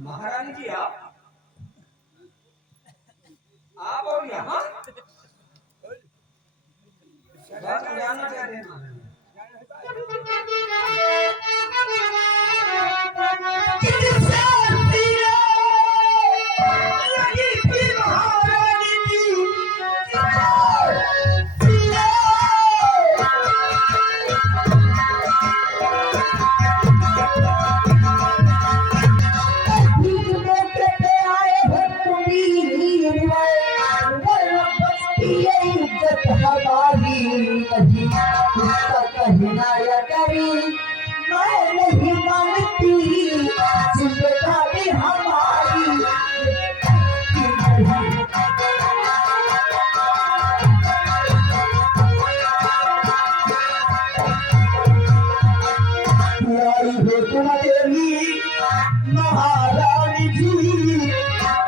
महारानी जी आप और यहाँ बात जानना चाहते हैं कहना करी मैं नहीं मानती जिम्मेदारी हमारी आई हो तुम्हारी महारानी जी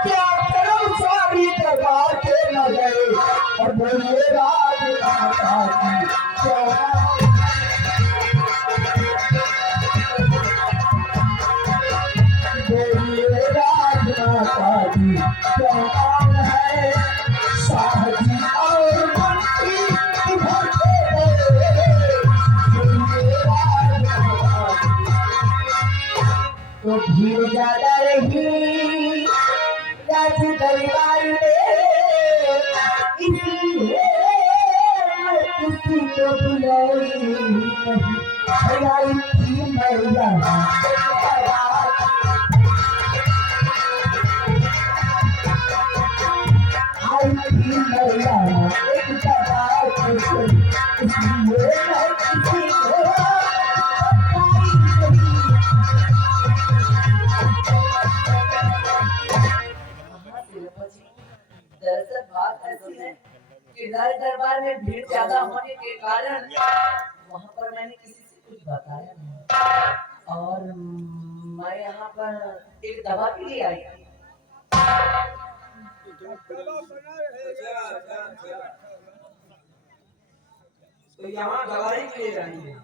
क्या करो सारी दबा के न गए और बोलिए राजमाता की तो भीड़ ज्यादा रही राज दरबार में इसलिए किसी को बुलाई थी मैया आई थी मैया एक दबाव इसलिए मैं किसी को दरअसल बात ऐसी है कि दरबार में भीड़ ज्यादा होने के कारण वहाँ पर मैंने किसी से कुछ बताया नहीं और मैं यहाँ पर एक दवा के लिए आई थी। तो यहाँ दवाई के लिए आई है।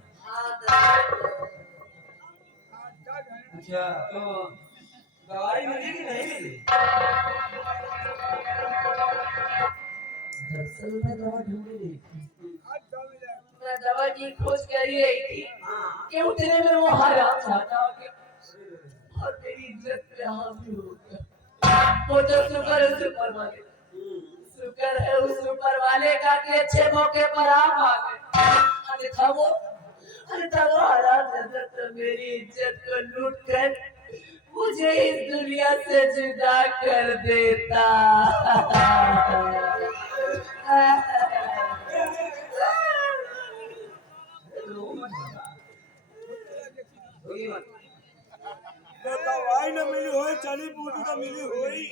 अच्छा तो दवाई मिली कि नहीं मिली? दरअसल मैं दवा ढूंढ रही थी, मैं दवा की खोज कर ही रही थी कि उतने में वो हराम जाता हो गया और मेरी इज्जत पे हावी हो गया। वो जो सुपर है उस सुपर वाले का कि अच्छे मौके पर आप आ गए। अरे था वो हराम जाता मेरी इज्जत को लूट कर मुझे इस दुनिया से जुदा कर देता। दवाई न मिली हो चली बूटी तो मिली होई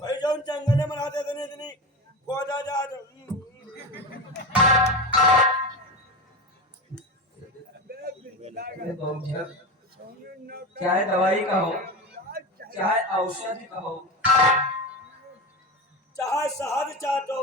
भाई जौन जंगल में रहते थे इतनी पौधा जा चाहे दवाई का हो चाहे औषधि का हो चाहे शहद चाटो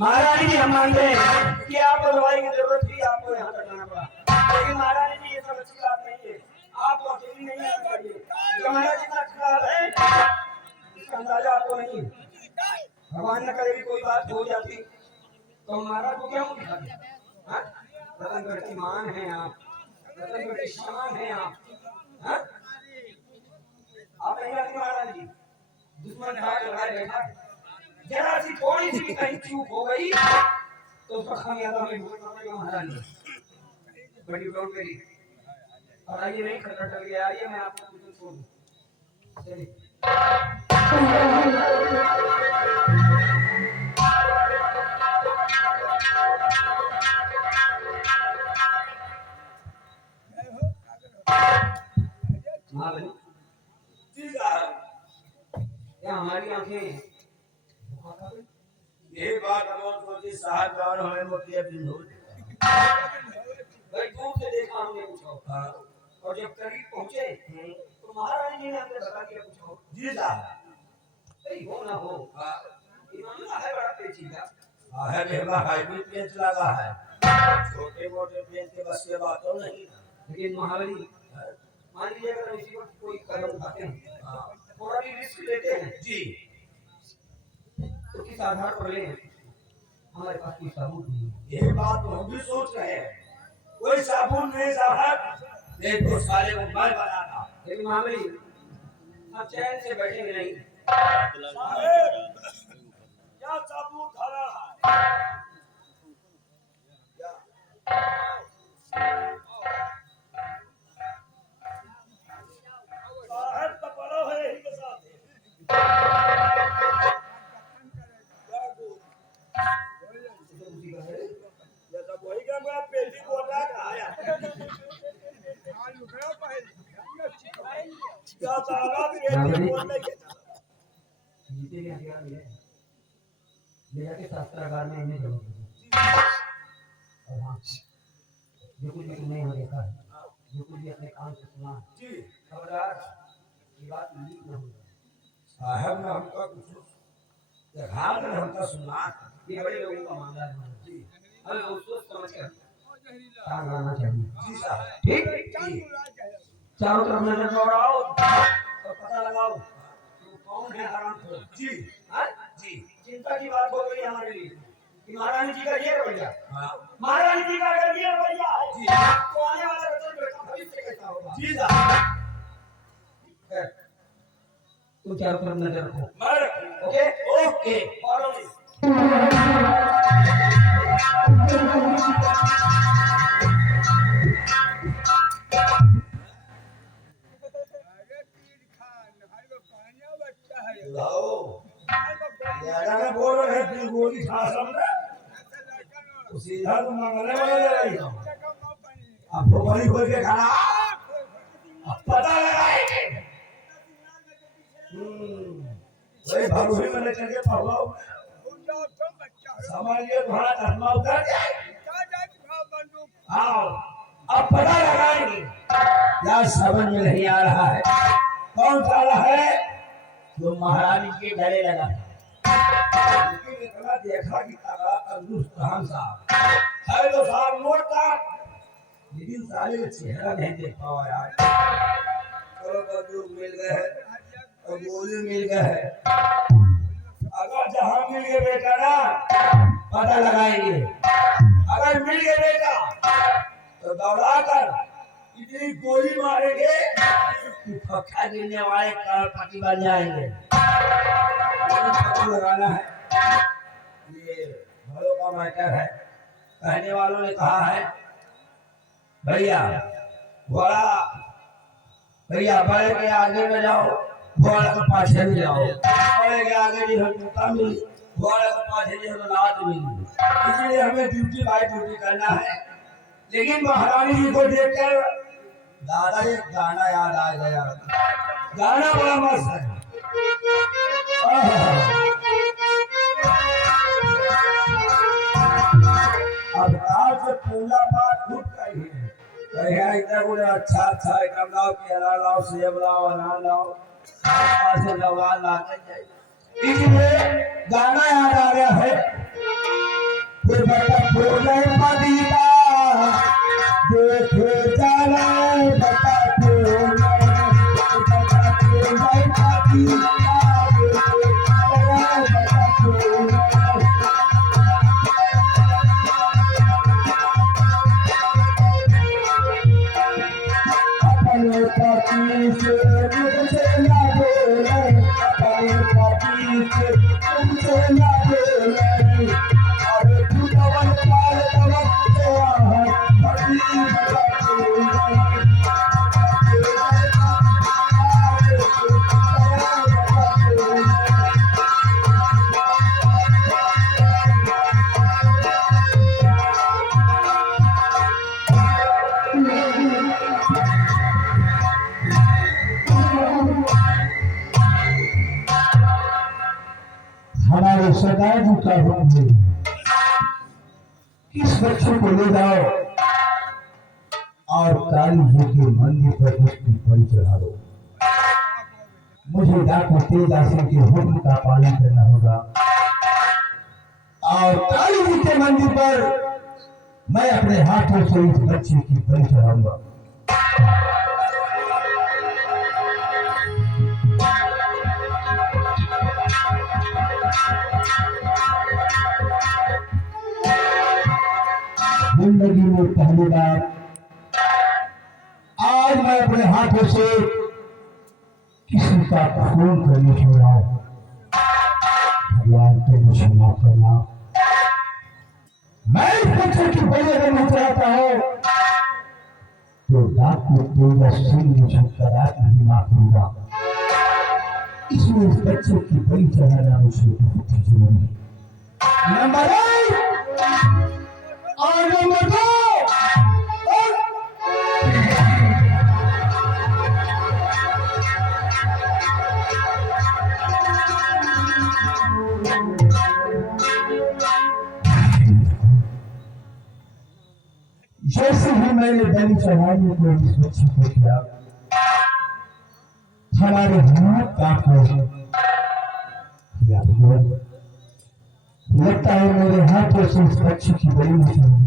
महारानी जी हम मानते हैं कि आपको दवाई की जरूरत थी, आपको यहाँ तक आना पड़ा, लेकिन महारानी जी ये सब अच्छी बात नहीं है। आपको अकेली नहीं आना चाहिए। जो हमारा जितना ख्याल है इसका अंदाजा आपको नहीं है। भगवान न करे भी कोई बात हो जाती तो हमारा को क्या मुझे रतनगढ़ की मान है आप, रतनगढ़ की शान है आप नहीं आती महाराज जी। दुश्मन भाग लगाए बैठा, जरा सी थोड़ी सी भी कहीं चूक हो गई तो उसका खामियाजा में भुगतना पड़ेगा महाराज जी। बड़ी उड़ान मेरी और आइए नहीं खतरा टल गया, आइए मैं आपको कुछ छोड़ दूं। चलिए क्या हमारी आंखें ये बात हम सोची साहब गाँव हमें मोती अपनी भाई दूर हाँ। और जब करीब पहुंचे तो महारानी जी ने हमने बता दिया कुछ जी साहब हो ना हो मामला है बड़ा पेचीदा है मेरा हाईवे पेच लगा है छोटे मोटे पेच के बस के बात तो नहीं लेकिन महारानी मान लीजिए अगर इसी वक्त कोई कदम उठाते हैं थोड़ा भी रिस्क लेते हैं जी तो किस आधार पर ले हमारे पास कोई सबूत नहीं ये बात तो हम भी सोच रहे हैं कोई साबुन नहीं साहब देखो साले को मार बनाना लेकिन मामले हम चैन से बैठेंगे नहीं क्या साबुन धारा है साहब तो बड़ा है यही के साथ ये सब वही काम का पेटी बोला खाया क्या सारा पेटी बोलने के जीते के अधिकार मिले ले जाके शास्त्रागार में इन्हें जमा और हाँ जो कुछ भी तुमने यहाँ देखा है जो कुछ भी अपने कान से सुना है जी खबरदार ये बात लीक न हो साहब ने हमका कुछ देखा नहीं हमका सुना ये बड़े लोगों का मामला है जी हमें वो सोच समझ कर काम करना चाहिए जी साहब ठीक चारों तरफ नजर दौड़ाओ और पता लगाओ तो कौन है हरामखोर जी हाँ जी चिंता की बात हो गई हमारे लिए कि महारानी जी का ये रवैया महारानी जी का अगर ये रवैया है जी तो आने वाला बच्चों का भविष्य कैसा होगा जी साहब तुम चारों तरफ नजर रखो मैं रखूं ओके ओके फॉलो मी यार बोल रहे हैं गोली खा समझे तो सीधा तो मंगले वाले रही आपको बड़ी खोल के खाना पता लगाएंगे वही भरोसे में लेकर के पढ़ाओ समझिए थोड़ा धर्मा उतर जाए हाँ अब पता लगाएंगे यार समझ में नहीं आ रहा है कौन साला है जो महारानी के गले लगा लेकिन इतना देखा कि तगड़ा तंदुरुस्त खान साहब है तो साहब मोटा लेकिन साले का चेहरा नहीं देख पाया यार चलो बंदूक मिल गए और गोली मिल गए अगर जहां मिल गए बेटा ना पता लगाएंगे अगर मिल गए बेटा तो दौड़ा कर इतनी गोली मारेंगे कि पक्का गिरने वाले पट्टी बन जाएंगे लगाना है ये बड़ों का मैटर है कहने वालों ने कहा है भैया बड़े के आगे में जाओ घोड़ा के पाछे में जाओ बड़े के आगे नहीं हो जूता मिली घोड़ा के पाछे नहीं हो लात मिली इसलिए हमें ड्यूटी बाई ड्यूटी करना है लेकिन महारानी जी को देखकर दादा एक गाना याद आ गया गाना बड़ा मस्त है अब आज पूजा पाठ खूब कहिए इतना कुछ अच्छा अच्छा एकदम लाओ केला लाओ सेब लाओ अनार लाओ से लगा लाते जाए इसलिए गाना याद आ गया है फिर बता बोले मदीना देखे चले बता बोले मदीना हमारे सरकार जी का हुक्म है इस बच्चे को ले जाओ और काली जी के मंदिर पर उसकी बलि चढ़ा दो। मुझे डॉक्टर तेजा सिंह के हुक्म का पालन करना होगा और काली जी के मंदिर पर मैं अपने हाथों से इस बच्चे की बलि चढ़ाऊंगा। जिंदगी में पहली बार आज मैं अपने हाथों से किसी का खून करने जा रहा हूं। भगवान को मुझे माफ करना। मैं इस बच्चे की बलि करना चाहता हूं तो डॉक्टर तेजा सिंह मुझे कदाच नहीं माफ होगा। इसलिए इस बच्चे की बलि चढ़ाना मुझे बहुत ही जरूरी है। नंबर 1 और नंबर 2 जैसे ही मैंने बलि चढ़ाने को इस बच्चे को किया, हमारे हाथ कांप गए। लगता है मेरे हाथों से इस बच्चे की बलि नहीं चढ़ी।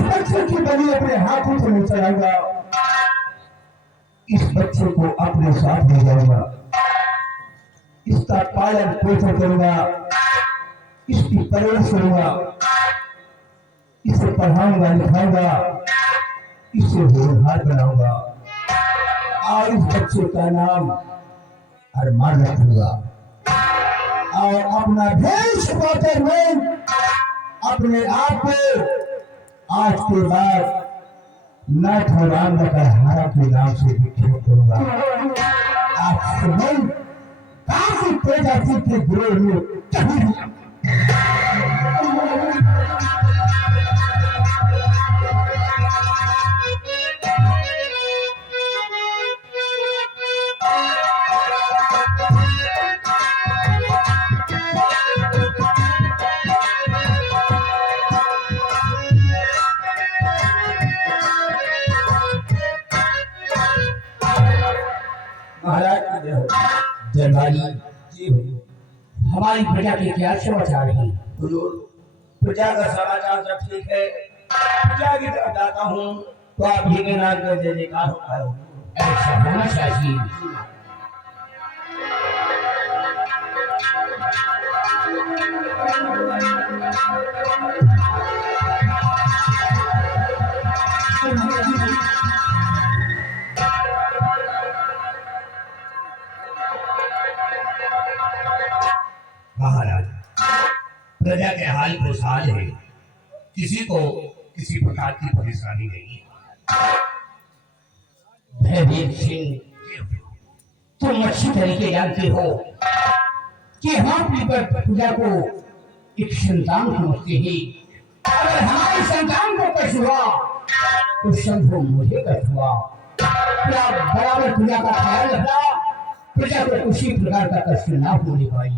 बच्चे की बलि अपने हाथों से नहीं चढ़ाऊंगा। इस बच्चे को अपने साथ ले जाऊंगा, इसका पालन पोषण करूंगा, इसकी परवरिश करूंगा, इसे पढ़ाऊंगा लिखाऊंगा, इसे होनहार बनाऊंगा और इस बच्चे का नाम अरमान रखूंगा और अपना भेष छुपाकर मैं अपने आप को आज के बाद नाथोराम नकरहारा के नाम से विख्यात करूंगा। आज मैं काफी तेजा सिंह के गिरोह में कभी महाराज जयमाली जी हो। हमारी प्रजा के क्या समाचार है? हुजूर, प्रजा का समाचार सब ठीक है। प्रजा की दाता हूँ तो आप ही के नाम का जय जयकार होता है। ऐसा होना चाहिए। महाराज, प्रजा के हाल खुशहाल है, किसी को किसी प्रकार की परेशानी नहीं है। भयवीर सिंह, तुम अच्छी तरीके जानते हो कि हम अपनी प्रजा को एक संतान समझते हैं। अगर हमारी संतान को कष्ट हुआ तो समझो मुझे कष्ट हुआ। बराबर प्रजा का ख्याल रखना, प्रजा को किसी प्रकार का कष्ट ना होने पाई।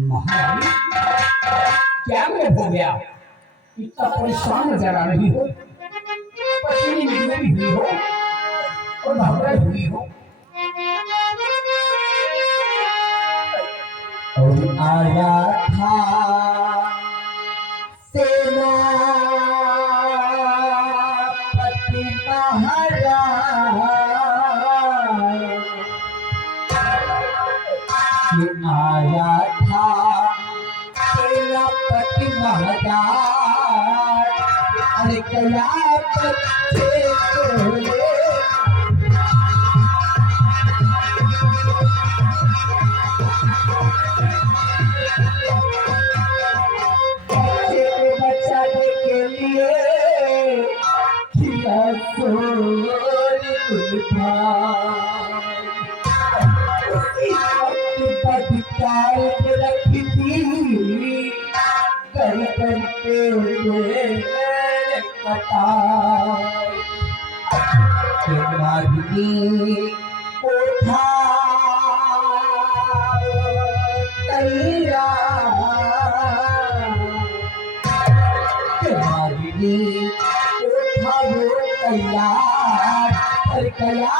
महारानी, क्या मैं हो गया? इतना परेशान नजर आ रही हो, पसीने में डूबी हुई हो और घबराई हुई हो। और आया था सेनापति महाराज, आया था सेनापति महाराज। अरे कया बच्चे बोले बच्चे को बचाने के लिए किया सोर कुर्बान। उसी वक्त अधिकार पे रखी थी कर करके मेरे कटार। माधुरी उठा माधुरी उठा वो तैयार कर गया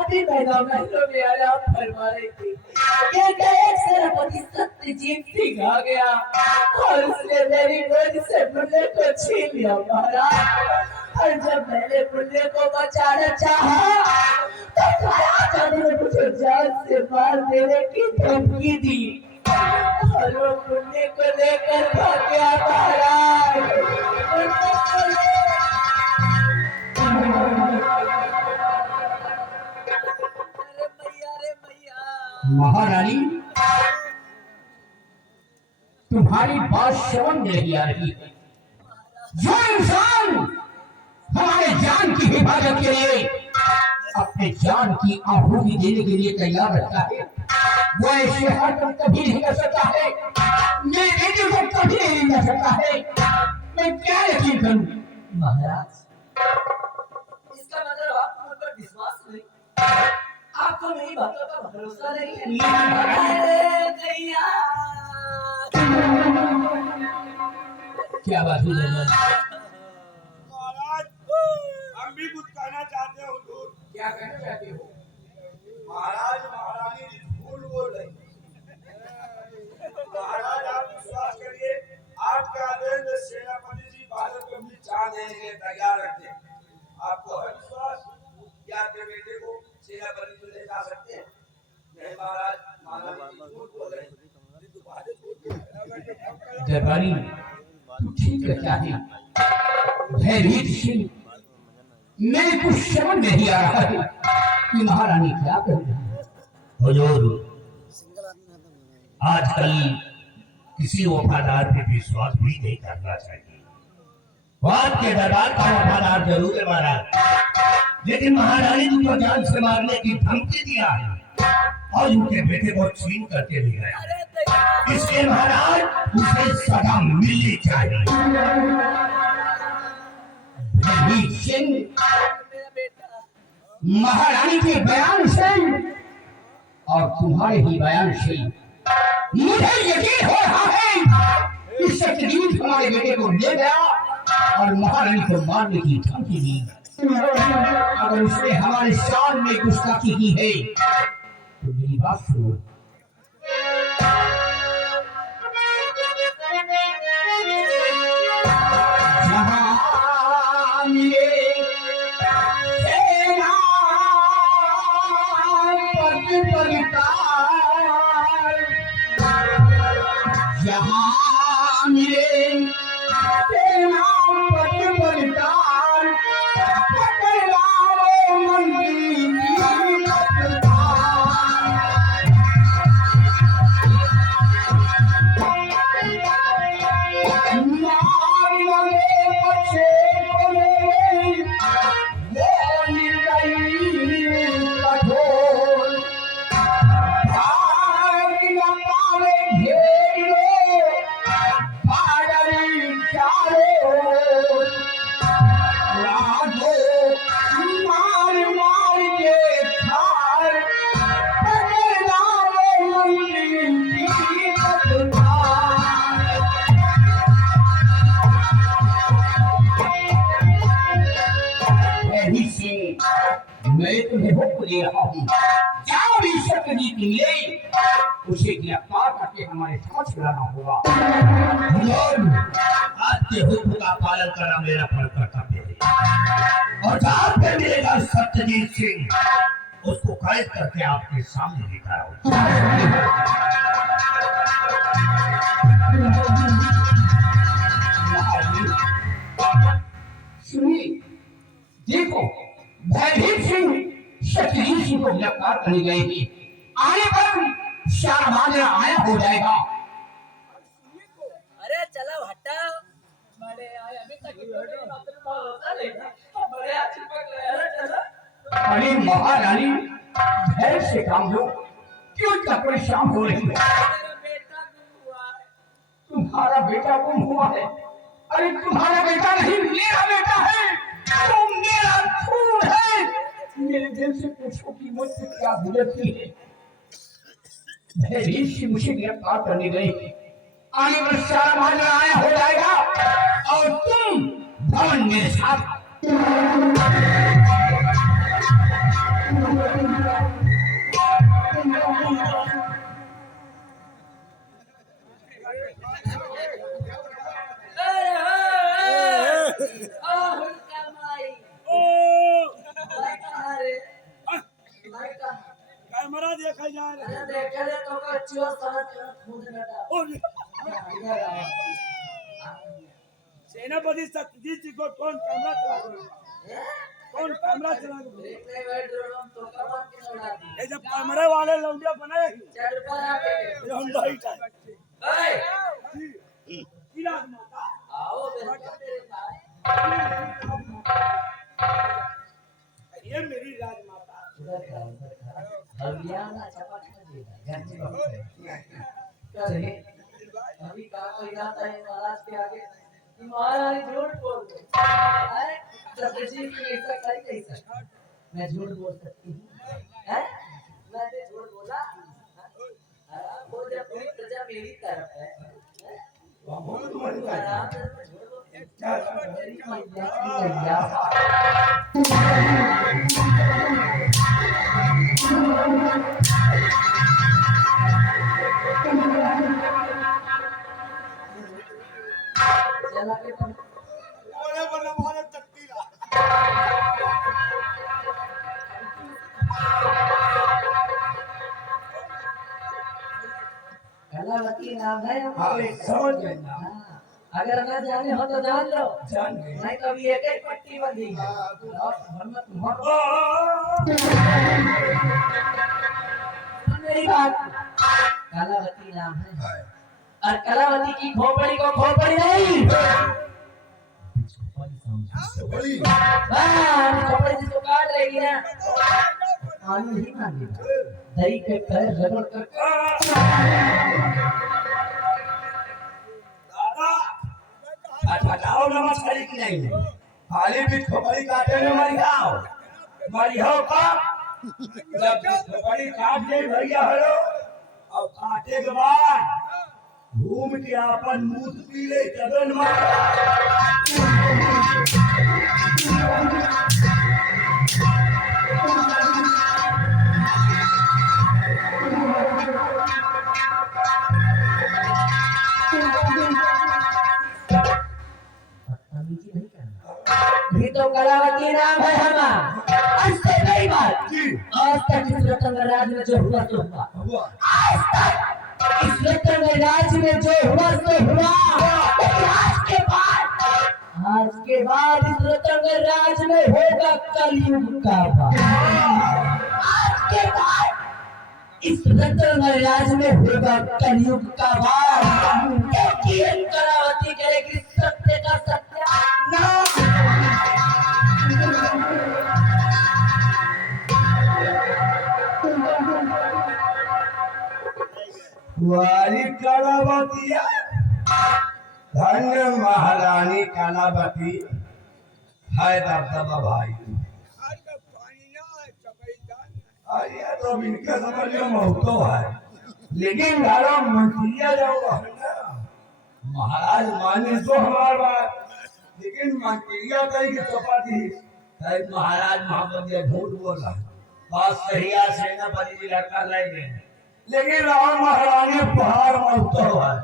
अभी महीनों में आराम फरमा रही थी कि एक सेनापति सत्यजीत सिंह आ गया और उसने मेरी गोद से मुन्ने को छीन लिया महाराज। और जब मैंने मुन्ने को बचाना चाहा तो कायाचंद ने मुझे जान से मार देने की धमकी दी और वो मुन्ने को लेकर भाग गया महाराज। महारानी, तुम्हारी बात समझ नहीं आ रही। जो इंसान हमारे जान की हिफाजत के लिए अपने जान की आहुति देने के लिए तैयार रहता है, वो ऐसे हरकत कभी नहीं कर सकता है। मेरे बेटे को कभी नहीं कर सकता है। मैं क्या यकीन करूं? महाराज, इसका मतलब आपको मुझ पर विश्वास नहीं, आपको मेरी बातों का भरोसा नहीं है। अरे भैया, क्या बात है जर्मन? महाराज, हम भी कुछ कहना चाहते हो हुजूर। क्या कहना चाहते हो? महाराज, महारानी जी झूठ बोल रही। महाराज, आप विश्वास करिए, आपके आदेश में सेनापति जी भारत को अपनी जान देने के लिए तैयार रहते हैं। आपको है विश्वास कि आपके बेटे को सेनापति जी ले जा सकते हैं? नहीं महाराज, महारानी जी झूठ बोल रही। दरबारी, तू ठीक कहता है। भयभीत सिंह, मेरे कुछ समझ नहीं आ रहा है कि महारानी क्या कर रही है। हुजूर, आजकल किसी वफादार पे विश्वास भी नहीं करना चाहिए। बात के दरबार का वफादार जरूर है महाराज, लेकिन महारानी जी को जान से मारने की धमकी दिया है और उनके बेटे को छीन करके ले गया। इसलिए महाराज, उसे सजा मिलनी चाहिए। महारानी के बयान से और तुम्हारे ही बयान से मुझे यकीन हो रहा है कि सत्यजीत हमारे बेटे को ले गया और महारानी को मारने की धमकी दी। अगर उसने हमारे शान में गुस्ताखी की है तो मेरी बात सुनो। मैं तुम्हें हुक्म दे रहा हूँ, जाओ भी सत्यजीत मिले, उसे गिरफ्तार करके हमारे समक्ष लाना होगा। आपके हुक्म का पालन करना मेरा फर्ज कर्तव्य है और जहाँ पे मिलेगा सत्यजीत सिंह, उसको कैद करके आपके सामने लेकर आओ। सुनिए, देखो भयभीत सिंह शत्रुघ्न सिंह को गिरफ्तार करने गए थे। आने पर शाहबाज आया हो जाएगा। अरे चलो हटाओ। बड़े आए अभी तक इन्होंने मात्र भरोसा नहीं था। बड़े आज चिपक गए हैं चलो। अरे महारानी धैर्य से काम लो, क्यों इतना परेशान हो रही है? मेरा बेटा गुम हुआ है। तुम्हारा बेटा गुम हुआ है? अरे तुम्हारा बेटा नहीं, मेरा बेटा है। तुम मेरा खून है। मेरे दिल से पूछो कि मुझसे क्या गुजरती है। धैर्य से मुझे गिरफ्तार करने गए, आने पर शाहबाज आया हो जाएगा और तुम भवन मेरे साथ। कैमरा देखा जा रहा है। सेनापति सत्यजीत जी को कौन कैमरा चला रहा है? कौन कैमरा चला रहा है? ये जब कैमरे वाले लौंडिया बनाए ये हम लाइट है। की राजमाता ये मेरी राजमाता। अभी कहा कोई आता है महाराज के आगे महाराज झूठ बोल रहे सत्यजी की ऐसा कर कैसा मैं झूठ बोल सकती हूँ हैं? मैंने झूठ बोला वो जब पूरी प्रजा मेरी तरफ है आराम से झूठ बोल मेरी मैया की मैया चला के बोले बोले मारे तकदीरा। कलावती नाम है हाँ, समझ गए ना। हाँ, अगर न जाने हो तो जान लो जान गए। नहीं तो अभी एक एक पट्टी बंधी है मेरी बात कलावती नाम है और कलावती की खोपड़ी को खोपड़ी नहीं खोपड़ी जिसको काट लेगी ना आलू ही मांगेगा दही के पैर रगड़ कर अच्छा जाओ नमस्कार की नहीं खाली भी खोपड़ी काटे में मर जाओ मरियो का जब खोपड़ी काट दे भैया हेलो और काटे के बाद घूम के अपन मुंह पी ले जगन भी तो कलावती नाम है हमारा आज से नई बात आज तक इस रतन राज में जो हुआ तो हुआ आज तक इस रतन राज में जो हुआ तो हुआ आज के बाद इस रतन राज में होगा कलयुग का वार आज के बाद इस रतन राज में होगा कलयुग का वार क्योंकि कलावती करेगी सत्य का सत्य वाली कलावतिया धन्य महारानी कलावती है दबदबा भाई। अरे तो इनके समझ में महत्व है लेकिन गारा मंत्रिया जाऊंगा महाराज माने तो हमारी बात लेकिन मंत्रिया कहीं की चपाती महाराज महापति झूठ बोला बात सही है सेनापति जी लड़का लाएंगे लेकिन राम महारानी पहाड़ मरता हुआ है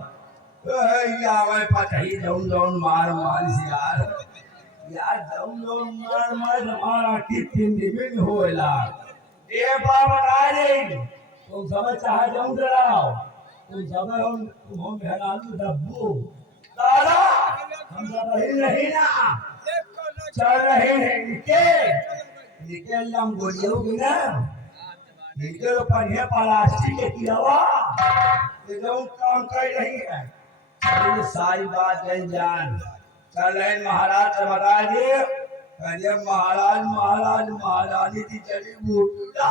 पचाई जौन जौन मार मारिस यार जौन जौन मार मार हमारा कितनी निबिन होएला ये बाबा आ रे तुम समझ चाह जौन डराओ तुम समय हम हेरालू डब्बू दादा हम सब नहीं ना चल रहे हैं निकल हम गोलियों की ना निकल पर ये प्लास्टिक की हवा ये जो काम कर रही है ये सारी बात जान चल रहे महाराज से बता दिए अरे महाराज महाराज महारानी की चली बूटा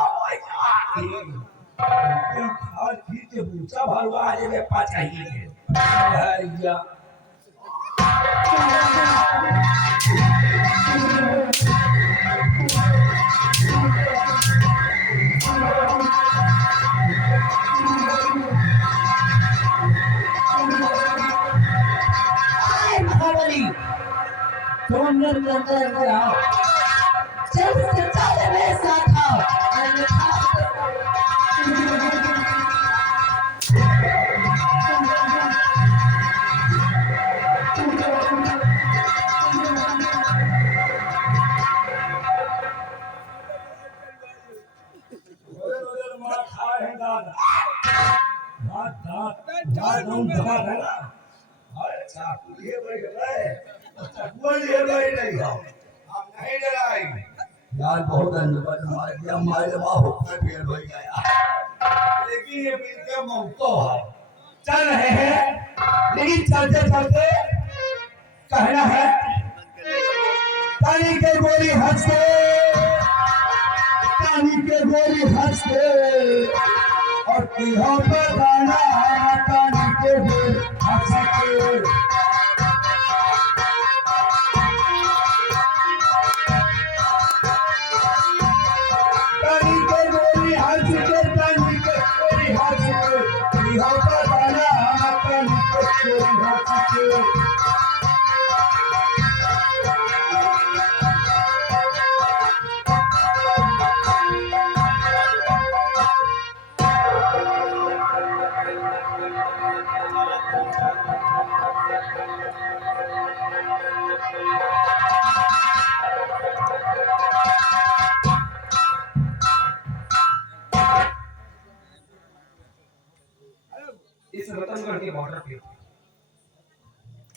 हर चीज से बूटा भरवा आज में पा चाहिए भैया तुम अंदर आओ चल मेरे साथ आओ यार बहुत धन्यवाद हमारे माँ होकर फेर हो गया लेकिन ये बिल्कुल मौतो है चल रहे हैं लेकिन चलते चलते कहना है पानी के गोली हंस के पानी के गोली हंस के और तीहों पर दाना पानी के गोली हंस के इस रतनगढ़ के बॉर्डर पे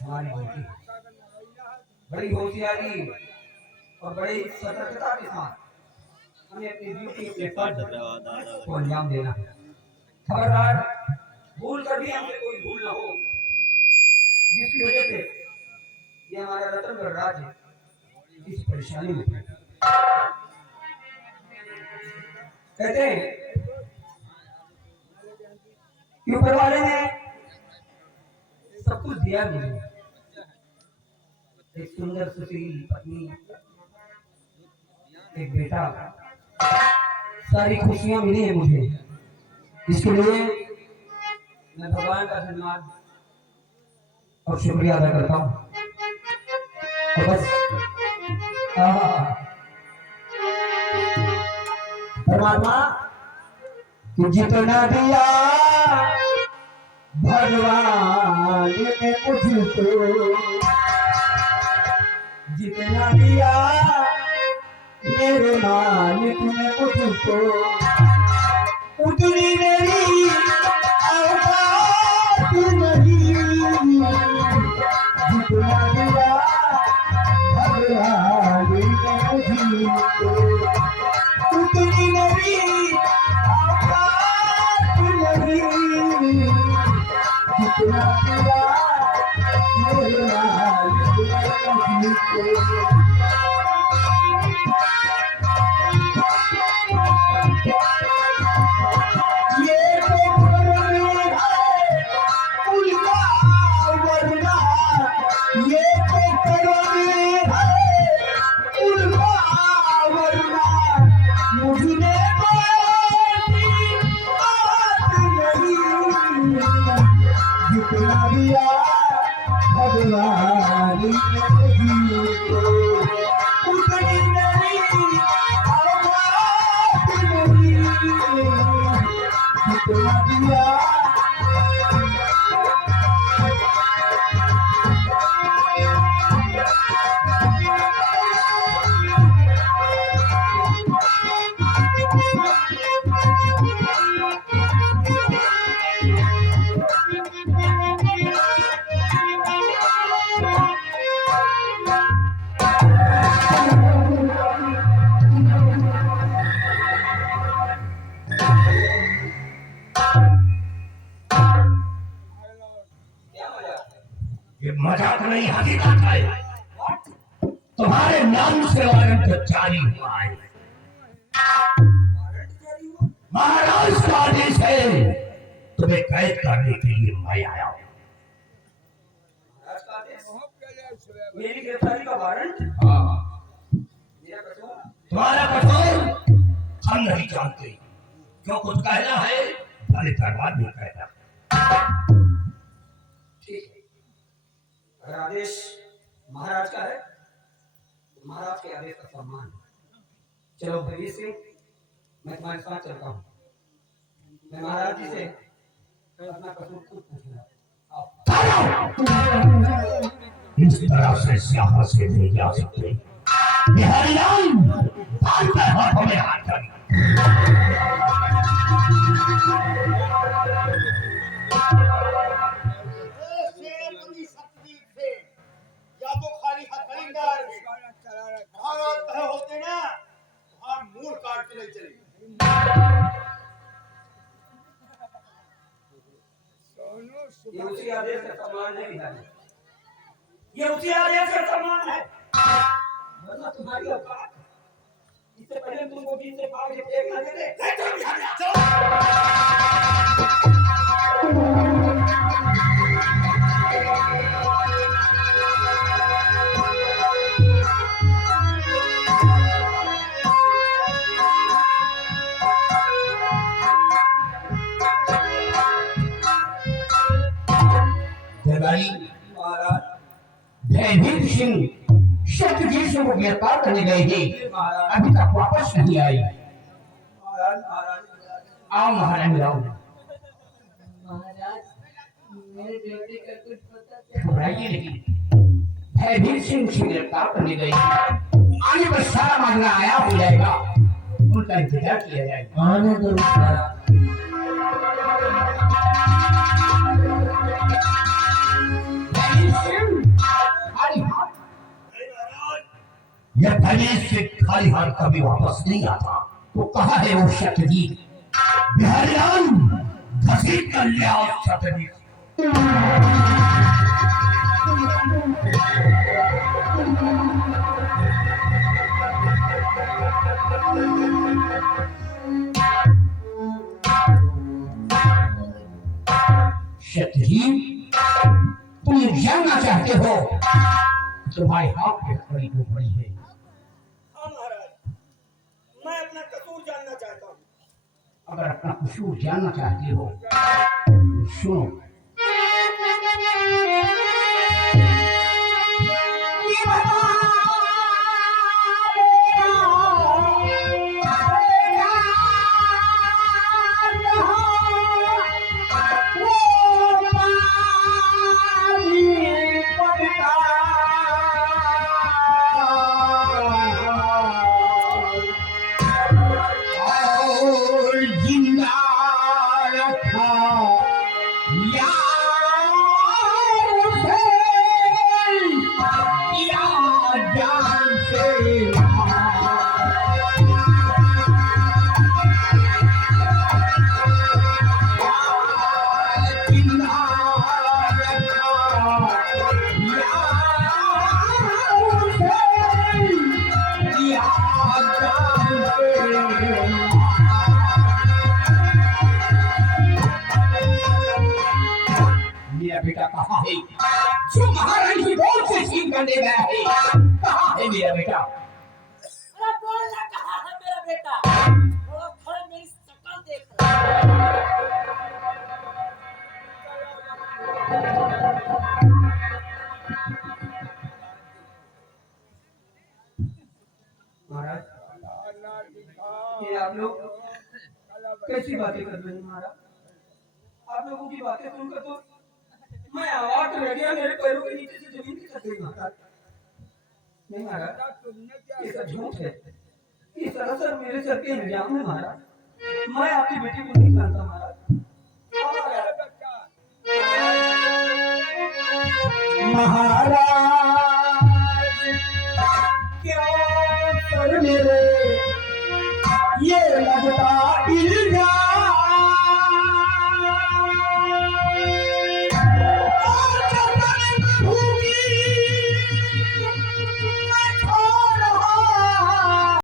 हमारी बेटी बड़ी होशियारी और बड़ी सतर्कता के साथ हमें अपनी ड्यूटी अपने फर्ज को अंजाम देना है। खबरदार भूल कर भी हमसे कोई भूल न हो जिसकी वजह से ये हमारा रतनगढ़ राज्य इस परेशानी में है। कहते हैं कि ऊपर वाले ने सब कुछ दिया मुझे, एक सुंदर सुशील पत्नी, एक बेटा, सारी खुशियां मिली है मुझे। इसके लिए मैं भगवान का धन्यवाद और शुक्रिया अदा करता हूँ। तो बस परमात्मा जितना दिया भगवान ने मुझको, जितना दिया मेरे मालिक ने मुझको, उतनी मेरी औकात नहीं। जितना दिया भगवान ने मुझको, उतनी मेरी औकात नहीं। जितना दिया मेरे मालिक ने मुझको। ये मजाक नहीं, हकीकत है। तुम्हारे नाम से वारंट जारी हुआ है। महाराज का आदेश है, तुम्हें कैद करने के लिए मैं आया हूं। मेरी गिरफ्तारी का वारंट? हाँ, मेरा कसूर? तुम्हारा कसूर हम नहीं जानते। जो कुछ कहना है भले दरबार में कहना। ठीक है, अगर आदेश महाराज का है तो महाराज के आदेश का सम्मान। चलो भैया सिंह, मैं तुम्हारे साथ चलता हूँ। मैं महाराज जी से अपना कसूर खुद पूछूंगा। इस तरह से स्याह से नहीं जा सकते। बिहारीलाल भागते हाथों में हाथ कर। शेरपति सतवीर से या तो खाली हथकंडा होते ना, वहां मूल काट के ले चले। ये उसी आदेश का सम्मान है बिहारी, ये उसी आदेश का सम्मान है। वरना तुम्हारी औकात, इससे पहले तुमको बीच से फाड़ के फेंक ना देते। ले चलो बिहारी, चलो। दरबारी महाराज, भयभीत सिंह शत्रुघ्न सिंह को गिरफ्तार करने गए थे, अभी तक वापस नहीं आए। महाराज, महाराज, आओ महारानी राव, महाराज, मेरे बेटे का कुछ पता चला? घबराइए नहीं। भयभीत सिंह से गिरफ्तार करने गए, आने पर सारा मामला आया हो जाएगा, उनका इंतजार किया जाएगा। आने दो महाराज। भयभीत सिंह खाली हाथ, यह भयभीत सिंह खाली हाथ कभी वापस नहीं आता। तो कहा है वो शतवीर? बिहारीलाल घसीट कर ले आओ शतवीर। शतवीर, तुम जानना चाहते हो तुम्हारे हाथ में खड़ी हो पड़ी है। हाँ महाराज, मैं अपना कसूर जानना चाहता हूँ। अगर अपना कसूर जानना चाहते हो तो सुनो। मेरा बेटा कहाँ है? जो महारानी की गोद से छीन कर ले गया है, कहाँ है मेरा बेटा? अरे बोलना कहाँ है मेरा बेटा? थोड़ा खड़े मेरी शक्ल देख रहा। महाराज, ये आप लोग कैसी बातें कर रहे हैं महाराज? आप लोगों की बातें सुनकर तो मैं आवाज रह गया, मेरे पैरों के नीचे से जमीन खिसक गई महाराज। नहीं महाराज, ये सब झूठ है, ये सरासर मेरे सर के इल्जाम है महाराज। मैं आपकी बेटी को नहीं जानता महाराज। महाराज क्यों सर मेरे ये लगता इल्जाम